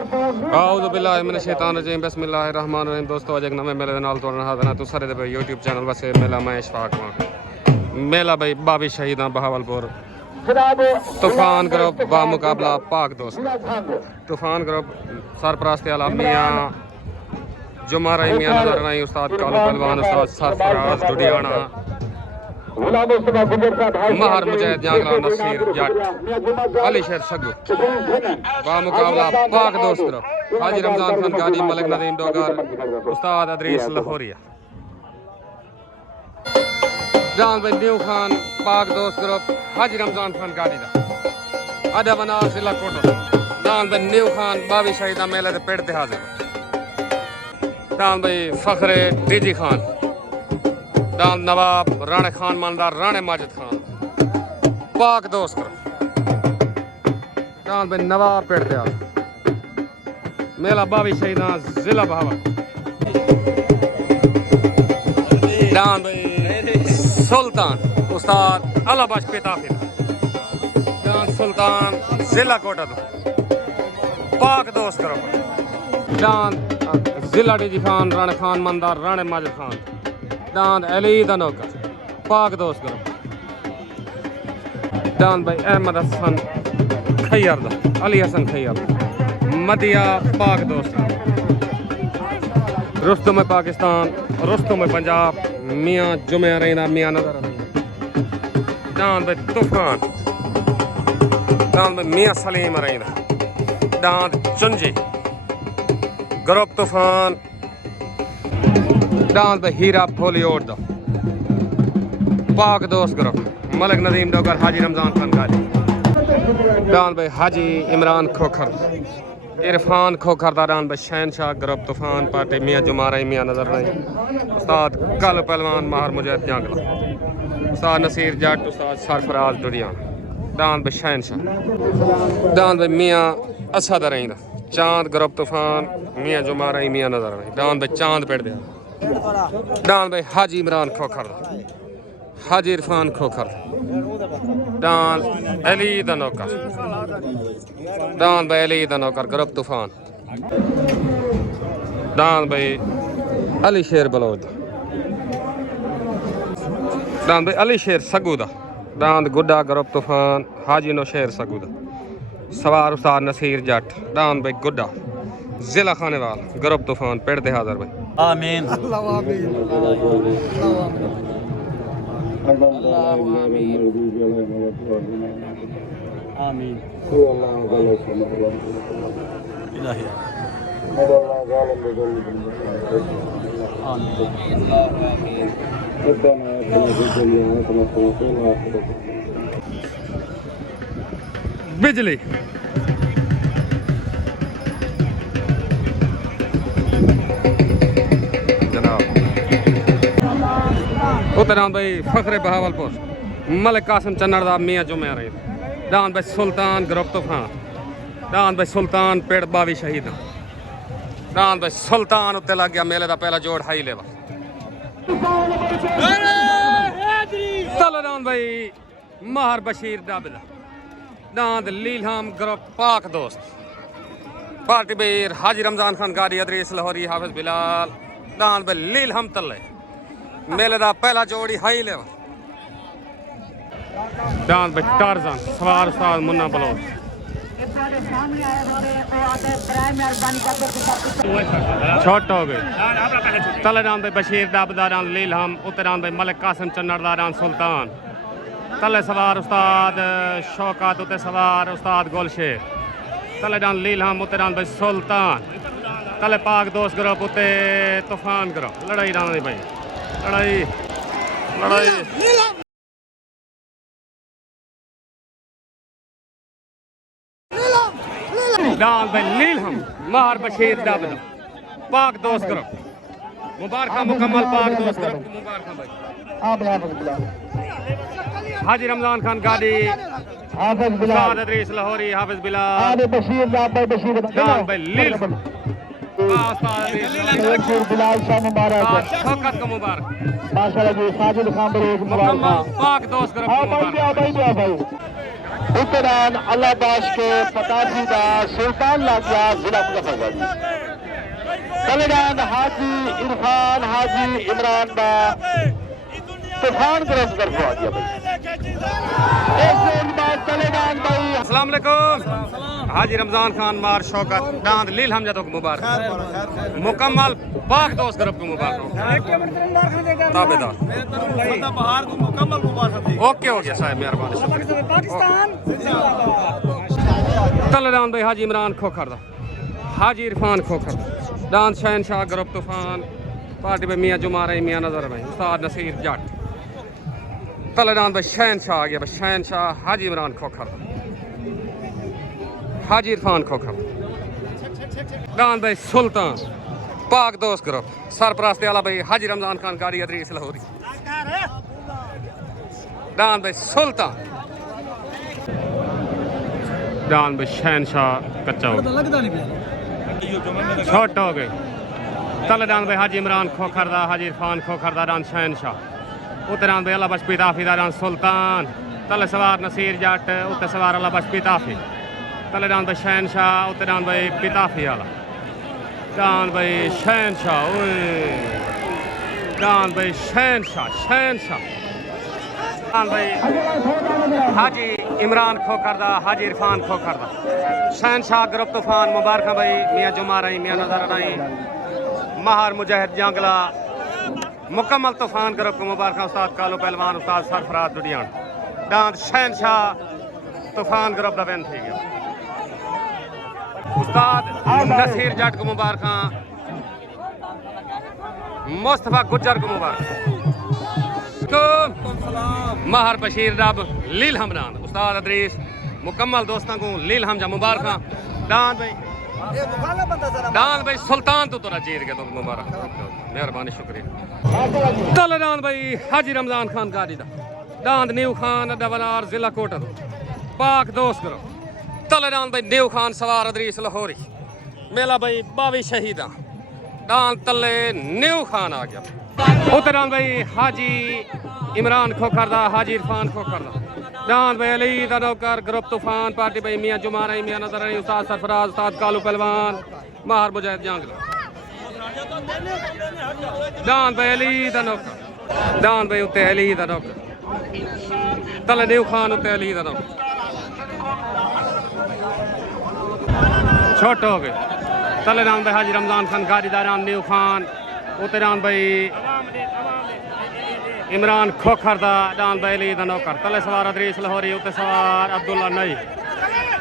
आऊज़ु बिल्लाहि मिनश शैतानिर रजीम बिस्मिल्लाहिर रहमानिर रहीम। दोस्तों अज एक नवे मेले दे नाल तुहाडे हाज़िर हां। तुस सारे दे यूट्यूब चैनल वैसे मेला मैं इशफाक वां। मेला भाई 22 शहीदां बहावलपुर तूफान ग्रुप बा मुकाबला पाक दोस्त। तूफान ग्रुप सरपरस्त आला मियां जुमा रही मियां नजर रही उस्ताद कालू पहलवान उस्ताद सरफराज डुडियाना महर मुजाहिद जांगला नसीर जट अली शेर सगू बा मुकाबला पाक दोस्त ग्रुप हाजी रमजान खान गादी मलिक नदीम डोगर उस्ताद अदरीस लाहौरिया जान भाई न्यू खान पाक दोस्त ग्रुप हाजी रमजान खान गादी दा अदा बना जिला कोटो जान भाई न्यू खान 22 शहीदा मेले दे पेड़ ते हाजिर जान भाई फखरे डीजी खान दान नवाब राणे खान मानदार राणे माजिद खान पाक दोस्त ग्रुप दान भाई नवाब पेड़ ते हाजिर मेला 22 शहीदा जिला बहावा दान भाई सुल्तान उस्ताद अलाबाश पेताफिर दान सुल्तान जिला कोटा दो पाक दोस्त ग्रुप दान जिला डीजी खान राणे खान मानदार राणे माजिद खान दान अली दनोकर पाक दोस्त ग्रुप दान भाई अहमद हसन खैयर दा अली हसन खैयर मदिया पाक दोस्त रुस्तुम पाकिस्तान रुस्तुम पंजाब मियां जुमे रहीना मियां नजर दान भाई तूफान दान भाई मियां सलीम रहीना दान चुंजी ग्रुप तूफान दान भाई हीरा फोलियोड दा पाक दोस्त ग्रुप मलिक नदीम डोगर हाजी रमजान खान गादी दान भाई हाजी इमरान खोखर इरफान खोखर दा दान भाई शहनशाह ग्रुप तूफान पार्टी मियां जुमारा मियां नजर रही उस्ताद कालू पहलवान महर मुजाहिद जांगला उस्ताद नसीर जट उस्ताद सरफराज डुडियान दान भाई शहनशाह दान भाई मियां असद रहींदा चांद ग्रुप तूफान मियां जुमारा मियां नजर रही दान भाई चांद पेड़ दे दान भाई हाजी इमरान खोखर हाजी इरफान खोखर दान अली दनोकर दान भाई अली दनोकर ग्रुप तूफान दान भाई अली शेर बलोद दान भाई अली शेर सगूदा दान गुड्डा ग्रुप तूफान हाजी नो शेर सगूदा सवार उस्ताद नसीर जट दान भाई गुड्डा जिला खानेवाल ग्रुप तूफान पेड़ दे हाजिर भाई आमीन अल्लाह आमीन आमीन इलाही बिजली दान भाई फखरे बहावलपुर मलिक कासिम चन्नड़ मियां जुमे रही दान भाई सुल्तान ग्रुप तूफान दान भाई सुल्तान पेड़ 22 शहीद दान भाई सुल्तान उत्ते लग गया मेले का पहला जोड़ हाई लेवल दान भाई महर बशीर दाबिला दान लीलहम ग्रुप पाक दोस्त पार्टी बेर हाजी रमजान खान गादी अदरीस लाहौरी हाफिज बिलाल दान भाई लीलहम तले मेले का पहला जोड़ी हाई लेवल दान भाई टारजन सवार उस्ताद मुन्ना बलोच छोट हो गए तले दान भाई बशीर दाबदारान लीलहम उत्ते दान भाई मलिक कासिम चन्नड़ दारान सुल्तान तले सवार उस्ताद शौकत उत्ते सवार उस्ताद गुलशेर तले दान लीलहम उत्ते दान भाई सुल्तान तले पाक दोस्त ग्रुप उत्ते तूफान ग्रुप लड़ाई दान भाई लड़ाई लड़ाई दान भाई लीलहम महर बशीर दाबदा पाक दोस्त ग्रुप मुबारक मुकम्मल पाक दोस्त ग्रुप मुबारक भाई हाजी रमजान खान गादी हाफिज बिलाल अदरीस लाहौरी हाफिज बिलाल बशीर दान भाई लीलहम बिलाल शाह मुबारक शौकत का मुबारक माशाल्लाह जी साजिद खान बरेक मुबारक पाक दोस्त ग्रुप मुबारक उत्तरान अल्लाह बाश के 85 का सुल्तान लागिया जिला मुजफ्फरगढ़ कलेडान हाजी इरफान हाजी इमरान का तूफान ग्रुप तरफ आ गया भाई एक जोन बाद कलेडान भाई अस्सलाम वालेकुम हाजी रमजान खान मार शौकत दांद लील हमजा तो मुबारक मुकम्मल पाक दोस्त ग्रुप को मुबारक ताबेदार बहार को मुकम्मल मुबारक ओके हो गया साहब मेहरबानी पाकिस्तान तलदान भाई हाजी इमरान खोखर दा हाजी इरफान खोखर दान शहनशाह ग्रुप तूफान पार्टी में मियाँ जुमार मियाँ नजर भाई उस्ताद नसीर जट तलदान भाई शहनशाह आ गया भाई शहनशाह हाजी इमरान खोखर हाजी इरफान खोखर दान भाई सुल्तान पाक दोस्त ग्रुप सरपरस्त आला भाई हाजी रमजान खान कारी अदरीस लाहौरी दान भाई सुल्तान दान भाई शहनशाह कच्चा हो गया छोट हो गई तलदान भाई हाजी इमरान खोखरदा हाजी इरफान खोखरदा दान शहनशाह उतरान भाई अल्लाह बश पिताफी दान सुल्तान तल सवार नसीर जट उत सवार अल्लाह बश पिताफी तलदान भाई शहनशाह उतरान भाई पिताफी आला दान भाई शहनशाह दान भाई शहनशाह दान भाई हाजी इमरान खोखरदा हाजी इरफान खोखरदा शहनशाह ग्रुप तूफान मुबारक भाई मियाँ जुमार आई मियाँ नजर आई महार मुजाहिद जंगला मुकम्मल तूफान ग्रुप को मुबारक उस्ताद कालो पहलवान उस्ताद सरफराज दुडियान दांत शहनशाह तूफान ग्रुप का बैन थी गया उस्ताद नसीर जट को मुबारक मुस्तफा गुज्जर को मुबारक महर बशीर रब लील हमरान उस्ताद अदरीस मुकम्मल दोस्तों को लील हमजा मुबारक दान भाई सुल्तान तो तोरा जीत गया तो मुबारक मेहरबानी शुक्रिया तलदान भाई हाजी रमजान खान कारी दा दांद न्यू खान डबलार जिला कोटर पाक दोस्त करो तलदान भाई न्यू खान सवार अदरीस लाहौरी मेला भाई 22 शहीदा दान तले न्यू खान आ गया उतरान भाई हाजी इमरान खोखरदा हाजी इरफान खोखरदा दान भाई अली दा नौकर ग्रुप तूफान पार्टी भाई मियाँ जुमार आई मियाँ नजर आई उस्ताद सरफराज उस्ताद कालू पहलवान महर मुजाहिद जंगला दान भाई अली दा नौकर दान भाई उत्ते अली दा नौकर तले न्यू खान उत्ते अली दा नौकर छोट हो गए तले दान भाई हाजी रमजान खान गाड़ीदारान न्यू खान उत्ते दान भाई इमरान खोखरदा दान भाई अली दा नौकर तले सवार अदरीस लाहौरी उत्ते सवार अब्दुल्ला नई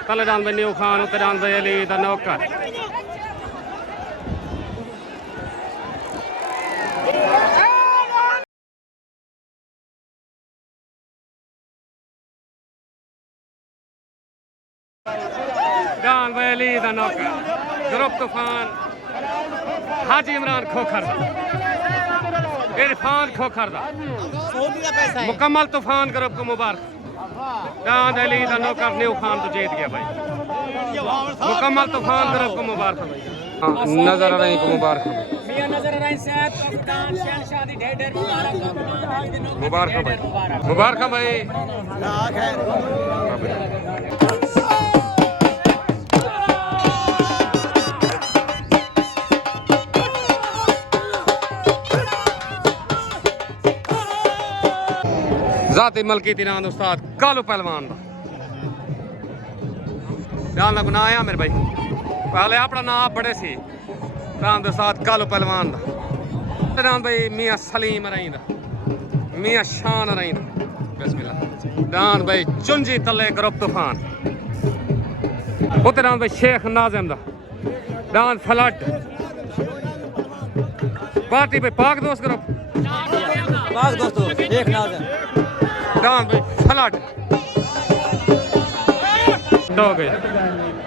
तले दान भाई न्यू खान उत्ते दान भाई अली दा नौकर दान भाई अली दा नौकर ग्रुप तूफान हाजी इमरान खोखरदा इरफान खोखरदा मुकम्मल तूफान ग्रुप को मुबारक दान अली दा नौकर न्यू खान तो जीत गया भाई मुकम्मल तूफान ग्रुप को मुबारक नजर रही को मुबारक मुबारक भाई जाती मलकी तिरान उस्ताद कालू पहलवान का ना आया मेरे भाई पहले अपना नाम बड़े सी राम उस्ताद कालू पहलवान का राम भाई मियाँ सलीम रही मियाँ शान रही बिस्मिल्लाह दान भाई चुंजी तले ग्रुप तूफान उते दान भाई शेख नाजिम दा दान फ्लड पार्टी भाई पाक दोस्त ग्रुप पाक दोस्तों शेख नाजिम दान भाई फ्लड हो गए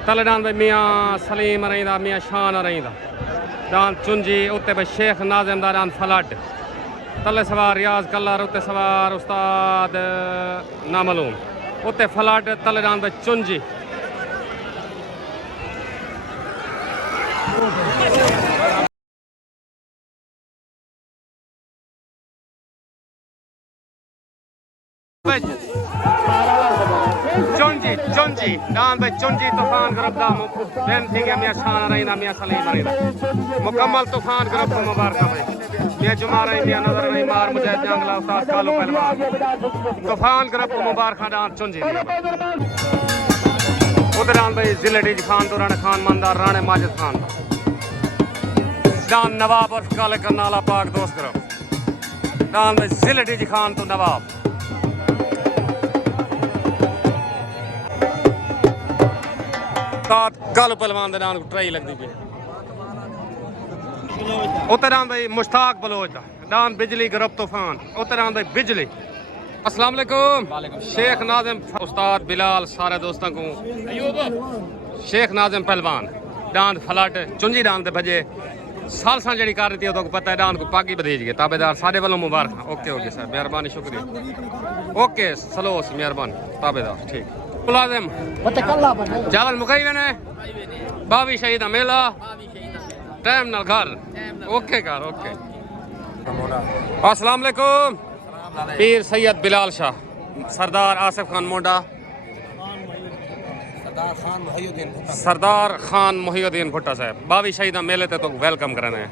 तले दान भाई मियाँ सलीम रही मियाँ शान रही दान चुंजी उत्ते भाई शेख नाजिम दा दान फ्लड तले सवार रियाज कलर उत्ते सवार उस्ताद नामालूम उत्ते फ्लड तले दान भाई चुंजी चुंजी चुंजी दान भाई चुंजी तूफान ग्रुप दा दिन थी गया मियां शान रहींदा मियां सलीम रहींदा मुकम्मल तूफान ग्रुप को मुबारक भाई मियां जुमा रही मियां नजर नहीं मार मुझे जंगला उस्ताद कालू पहलवान तूफान ग्रुप को मुबारक दान चुंजी उधर दान भाई जिले डी खान तो राणा खान मंदार राणे माजिद खान दान नवाब और काले करनाला पाक दोस्त ग्रुप दान भाई जिले डी खान तो नवाब कालू पहलवान दे नाम ट्राई लगदी पई उत्तरान भाई मुश्ताक बलोच दा दान बिजली ग्रुप तूफान उत्तरान भाई बिजली अस्सलाम वालेकुम शेख नाजिम उस्ताद बिलाल सारे दोस्तों को शेख नाजिम पहलवान दान फलाट चुंजी दान दे भजे सालसा जड़ी कर रही है तो पता है दान को पागी बधेज गए ताबेदार सारे वालों मुबारक ओके ओके सर मेहरबानी शुक्रिया ओके सलोस मेहरबानी ताबेदार ठीक मुलाजिम चावल मुकाई ने बावी शहीद मेला टाइम नाल घर ओके कर ओके अस्सलाम वालेकुम पीर सैयद बिलाल शाह सरदार आसिफ खान मोंडा सरदार खान मोहिउद्दीन भुट्टा साहब बावी शहीद मेले ते तो वेलकम करना है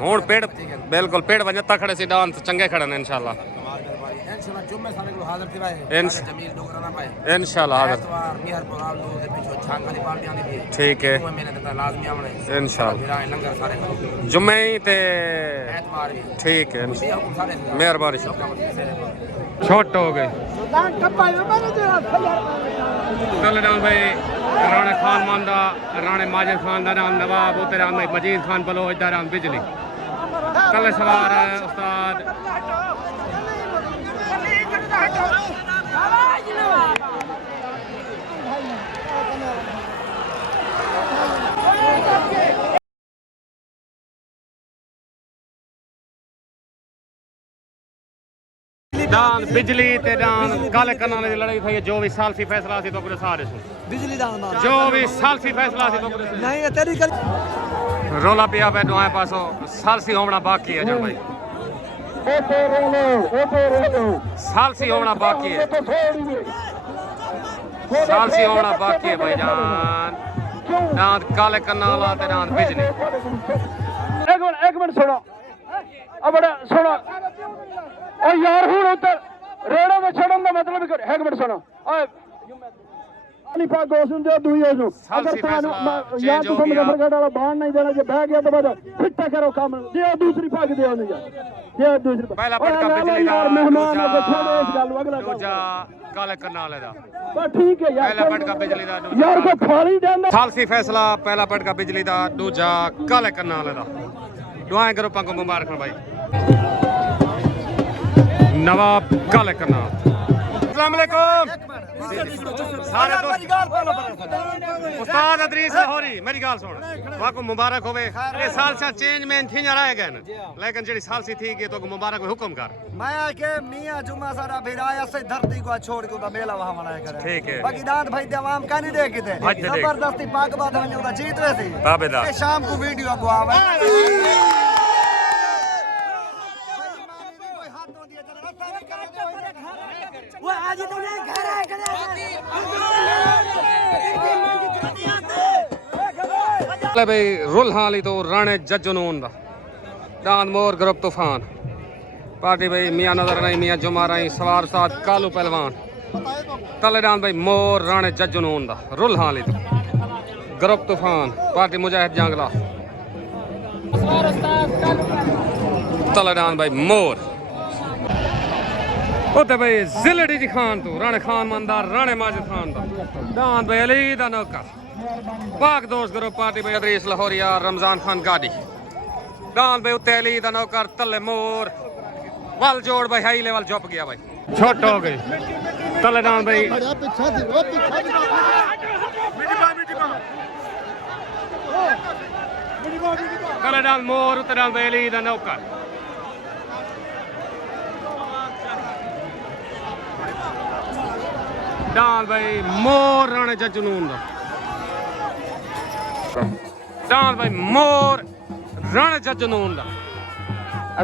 हूँ पेड़ बिल्कुल पेड़ वजता खड़े सी डांस चंगे खड़े ने इंशाल्लाह इंशाल्लाह ठीक है इंशाल्लाह जुम्मे ते ठीक है मेहरबानी छोट हो गए कल नाम भाई राणा खान मानदा राणे माजिद खान दा नाम नवाब उते नाम भाई मजीद खान बलोच दा नाम बिजली कल सवार उस्ताद दान बिजली ते दान काले कनाले की लड़ाई थी जो भी सालसी फैसला सी तो पूरे सारे बिजली दान जो भी सालसी फैसला सी तो पूरे नहीं तेरी गल रोला पिया पे दुआए पासो सालसी होना बाकी है जो भाई सालसी होना बाकी है सालसी होना बाकी है भाई जान दान काले कनाला ते दान बिजली एक मिनट सुनो अब सुनो और यार हूं उतर रेड़ों में छड़न का मतलब एक मिनट सुनो अली पाक दोस्त दे दुई हो अगर तान यार तो मुजफ्फरगढ़ वाला बाण नहीं देना जे बह गया तो बाद फिट्टा करो काम दे दूसरी पाक दे नहीं यार दे दूसरी पहला पटका बिजली दा मेहमान को छोड़ो इस गल अगला दूजा काले करनाले दा बस ठीक है यार पहला पटका बिजली दा यार को फाड़ी देना सालसी फैसला पहला पटका बिजली दा दूजा काले करनाले दा दुआएं करो पाको मुबारक हो भाई नवाब काले करनाल अस्सलाम वालेकुम सारे दोस्त उस्ताद अदरीस लाहौरी मेरी गाल सुन वाको मुबारक होवे ये साल से चेंज में थी जा रहे गए लेकिन जेडी सालसी थी के तो मुबारक हुक्म कर मैं के मियां जुम्मा सारा भिराया से धरती को छोड़ के मेला वहां मनाया करे ठीक है बाकी दांत भाई देवाम का नहीं देखे थे जबरदस्ती पाक बाद में होता जीत रहे थे ताबेदार शाम को वीडियो को आवे वो आज तो नहीं घर आए ले भाई रुल हाली तो राणे जजुनून दा दान मोर ग्रुप तूफान पार्टी भाई मियां नजर नहीं मियां जुमा रही सवार साथ कालू पहलवान तले दान भाई मोर राणे जजुनून दा रुल हाली तो ग्रुप तूफान पार्टी मुजाहिद जंगला तले दान भाई मोर उते भाई जिले डी खान तो राणे खान मंदार राणे माजिद खान दा दान भाई अली दा नौकर पाक दोस्त ग्रुप पार्टी भाई अदरीस लाहौरिया रमजान खान गाड़ी दान भाई उते अली दा नौकर तले मोर वाल जोड़ भाई हाई लेवल जप गया भाई छोट हो गई तले दान भाई तले दान मोर उते दान भाई अली दा नौकर दान भाई मोर राणे जजुनून दा दान भाई मोर राणे जजुनून दा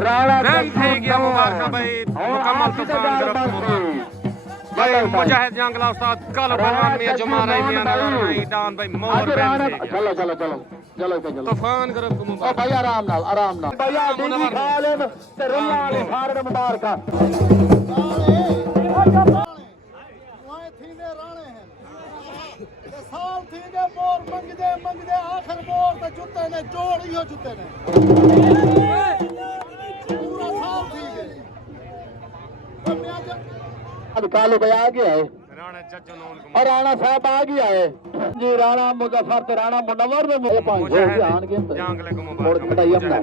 राणा रन थे गया मुबारक भाई मुकम्मल तूफान ग्रुप भाई मुजाहिद जंगला उस्ताद कालो पहलवान मियां जुमा रही मियां नजर दान भाई मोर चलो चलो चलो चलो चलो तूफान गरब को ओ मुबारक भाई आराम नाल भैया दीदी खालिद ते रुल्ला ने सारे मुबारक वाए थींदे राणे हैं ते साल थींदे मोर मंगदे आखिर मोर ते जुत्ते ने जोड़ इहो जुत्ते ने पूरा साल थी गए अब कालू भाई आ गया है राणा जज्जो नून को और राणा साहब आ गया है जी राणा मुजफ्फर ते राणा मुनव्वर में मेरे पास ध्यान के जंगले को मोड़ मुबारक कटाई अपना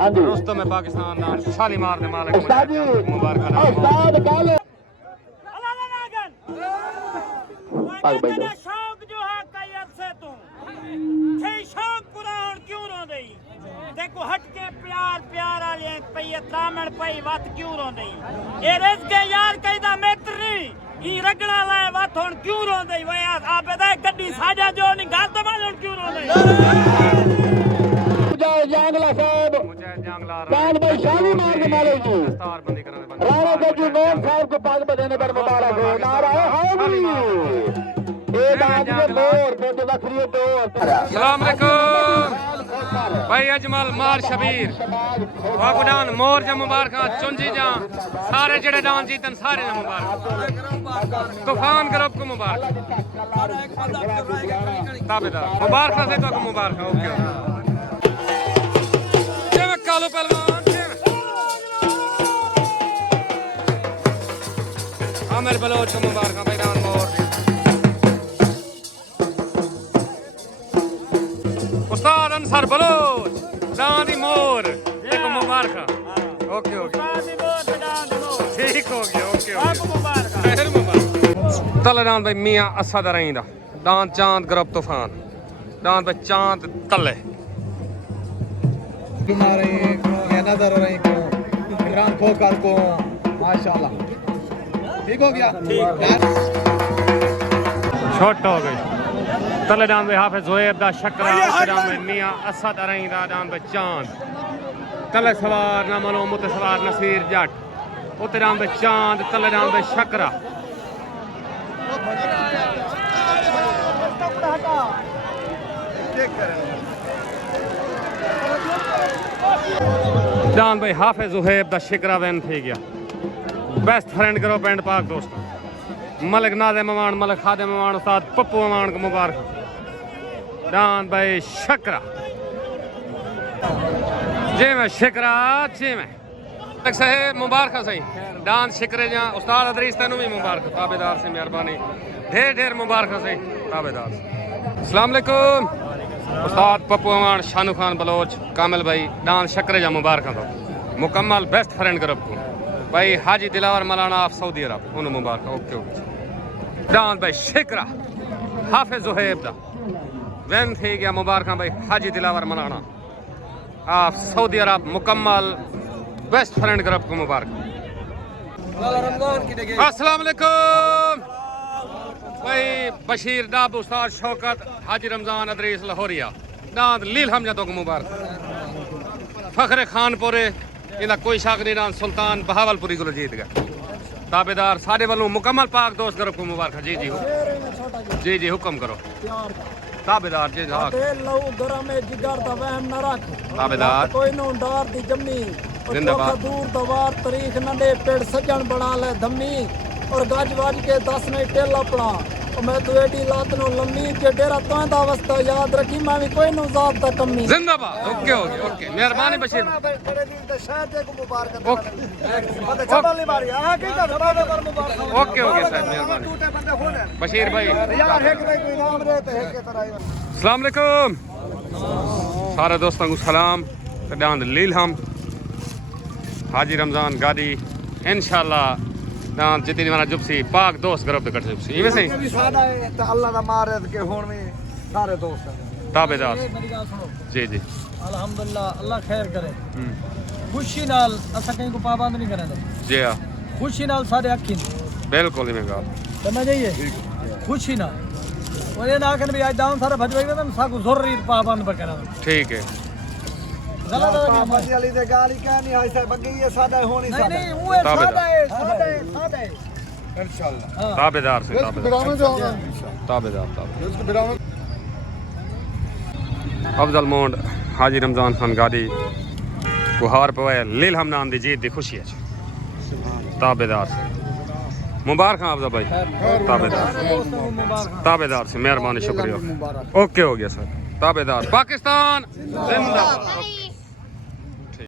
हां जी दोस्तों में पाकिस्तान नाम शालीमार ने मालिक उस्ताद जी मुबारक उस्ताद कालू भाई शौक जो है कई अरसे तो थे शौक पूरा होण क्यों रोंदई देखो हट के प्यार वाले पई त्रामण पई वत क्यों रोंदई ए रिज के यार कईदा मित्र ई रगड़ा लाए वत होण क्यों रोंदई वे आपे दा गड्डी साजा जो नहीं गाल तो मार क्यों रोंदई जय जंगला साहब मुजाहिद जंगला काल भाई शालीमार के मालिक जी दस्तार बंदी करने बंद राणा जज्जू नून साहब को पाग बजाने पर मुबारक हो नारा हाज़िरी ए दाद के मोर पे वक्री दौर अस्सलाम वालेकुम भाई अजमल मार शबीर वाकुडान मोर जा मुबारक चुंजी जा सारे जेड़े डान जीतन सारे ने मुबारक तूफान ग्रुप को मुबारक ताबेदार मुबारक से तो को मुबारक ओके जे मैं कालो पहलवान आमिर बलोच को मुबारक भाई डान मोर उस्ताद अंसर बलोच दादी मोर एक मुबारक ओके ओके ठीक हो गया ओके खैर मुबारक तलेदान भाई मियां असद रहींदा दान चांद ग्रुप तूफान दान भाई चांद तले नजर रही को इमरान खोकर को माशाल्लाह ठीक हो गया छोट हो गई तलेदान भाई हाफिज ज़ुहैब दा शकरा तलेदान भाई मियां असद रहींदा दान भाई चांद तले सवार ना मनो मुत सवार नसीर जट उतराम भाई चांद तलेदान भाई शकरा दान भाई हाफिज ज़ुहैब दा शिकरा वैन थी गया बेस्ट फ्रेंड करो पेंड पाक दोस्तों मलिक नाज़े मवान मलिक खादे मवान उस्ताद पप्पू मवान को मुबारक दान भाई शकरा जे में शिकरा जे में सही मुबारक सही दान शिकरे जा उस्ताद अदरीस तेनू भी मुबारक ताबेदार से मेहरबानी ढेर ढेर मुबारक सही ताबेदार अस्सलाम वालेकुम उस्ताद पप्पू अमान शानू खान बलोच कामिल भाई दान शकरे जा मुबारक दो मुकम्मल बेस्ट फ्रेंड ग्रुप को भाई हाजी दिलावर मलाना ऑफ सऊदी अरब उन्हें मुबारक ओके ओके दान भाई शिकरा हाफिज ज़ुहैब दा वैन थी गया मुबारक भाई हाजी दिलावर मलाना ऑफ सऊदी अरब मुकम्मल बेस्ट फ्रेंड ग्रुप को मुबारक अस्सलाम वालेकुम भाई बशीर डाब उस्ताद शौकत हाजी रमजान अदरीस लाहौरिया दांत लील हम तो मुबारक फखरे खानपुरे इना कोई शक नहीं दांत सुल्तान बहावलपुरी को जीत गया ताबेदार सारे वालों मुकम्मल पाक दोस्त ग्रुप को मुबारक जी जी जी हुक्म करो ताबेदार जी हाँ ताबेदार कोई नो डार दी जम्मी जिंदाबाद दूर दवार तारीख नंदे पेड़ सजन बना ले धम्मी और गज वज के 10 नहीं टेल अपना और मैं तू एडी लात नो लम्मी के डेरा तो दा वस्ता याद रखी मैं भी कोई नो जात दा कमी जिंदाबाद ओके ओके ओके मेहरबानी बशीर बड़े दिन ते शायद को मुबारक ओके बंदे चबली मारी आ की कर मुबारक ओके ओके सर मेहरबानी टूटे बंदे होने बशीर भाई यार एक कोई इनाम रहते है के तरह अस्सलाम वालेकुम सारे दोस्तों को सलाम दांद लील हम हाजी रमजान गादी इंशाल्लाह दांत जितनी माना जुबसी पाक दोस्त ग्रुप दे कट जुबसी इवे सही भी सादा है ते अल्लाह दा मारद के होण में सारे दोस्त ताबेदार जी जी अल्हम्दुलिल्लाह अल्लाह खैर करे खुशी नाल असा कहीं को पाबंद नहीं करे जी हां खुशी नाल सारे अखी बिल्कुल इवें गाल समझ जाइए खुशी नाल और ये ना कन भी आज दाम सारे भजवाई में हम साको जरूरी पाबंद बकरा ठीक है गलत हो गया मसी अली दे गाली कहनी है से बगी ये सादा होनी सादा नहीं वो सादा है इंशाल्लाह ताबेदार से ताबेदार अफजल मोंड हाजी रमजान खान गादी गुहार पवे लील हमनान दी जीत दी खुशी है ताबेदार से मुबारक अफजल भाई ताबेदार से मेहरबानी शुक्रिया ओके हो गया सर ताबेदार पाकिस्तान जिंदाबाद।